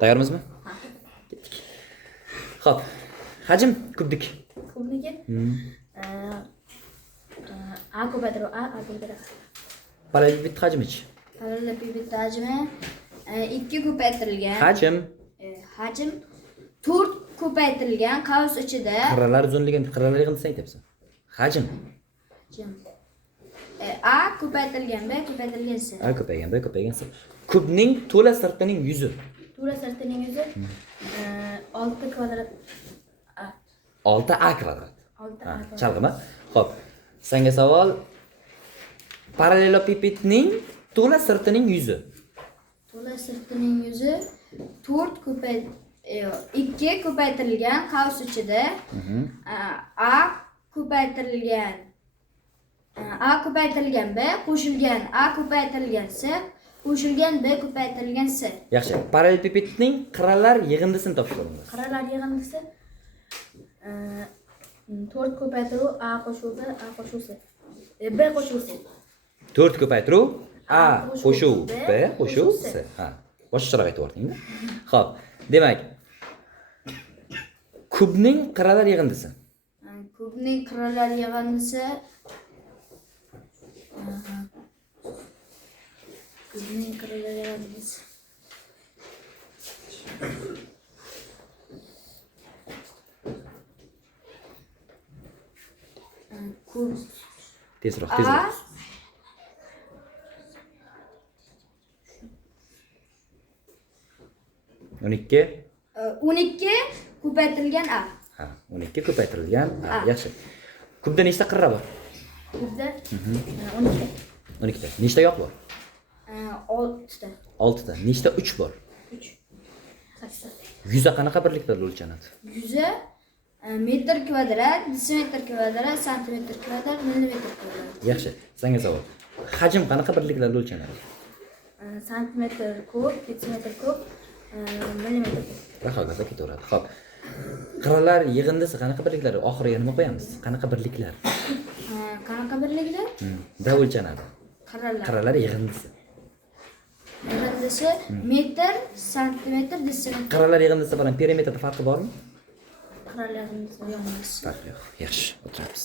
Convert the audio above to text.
Tayyormizmi? Ha. Ketdik. Xo'p. Hajm kubdik. Kubniki. A ko'paytiruv A ko'paytiruv. Parallelepiped hajmichi. Parallelepiped hajmi 2 ko'paytirilgan. Hajm Hajm 4 ko'paytirilgan qavs ichida. qirralar uzunligini qirralar yig'indisini aytyapsan. Hajm Hajm A ko'paytirilgan B ko'paytirilgan C. A ko'paygan, B ko'paygan, C. Kubning to'la sirtining yuzi. To'la sirtining yuzi 6 kvadrat A. 6a kvadrat. 6A kvadrat. Chalg'ima. Xo'p. Senga savol. Parallelepipedning to'la sirtining yuzi. To'la sirtining yuzi 2 ko'paytirilgan qavs ichida A ko'paytirilgan B qo'shilgan A ko'paytirilgan C qo'shilgan B ko'paytirilgan C. Yaxshi. Parallelepipedning qirralar yig'indisini topishga urinamiz. Qirralar yig'indisi 4 ko'paytiruv A qo'shuv B A qo'shuv C. B qo'shuv C. 4 ko'paytiruv A qo'shuv B qo'shuv C. Ha. Boshqacharoq aytib o'rdingmi? Xo'p. Demak, kubning qirralar yig'indisi. Kubning qirralar yig'indisi kubning qirralar yig'indisi kub Tezroq. 12 ko'paytirilgan A. Ha, 12 ko'paytirilgan A. A. Yaxshi. Kubda nechta qirra bor? Kubda 12 ta. Nechta yoq bor? 6 ta. 6 ta. Nechta uch bor? 3 8 ta. Yuza qanaqa birliklarda o'lchanadi? Yuzi metr kvadrat, desimetr kvadrat, santimetr kvadrat, millimetr kvadrat. Yaxshi. Senga savol. Hajm qanaqa birliklarda o'lchanadi? Santimetr kub, desimetr kub, millimetr kub. Va hokazo ketaveradi. Xo'p. Qirralar yig'indisi qanaqa birliklarda? Oxiriga nima qo'yamiz? Qanaqa birliklar? Qanaqa birlikda? Da o'lchanadi. Qirralar. Qirralar yig'indisi. Yig'indisi metr, santimetr, desimetr. Qirralar yig'indisi bilan perimetrda farqi bormi? Qirralar yig'indisi yo'q emas. Farqi yo'q. Yaxshi, o'tiramiz.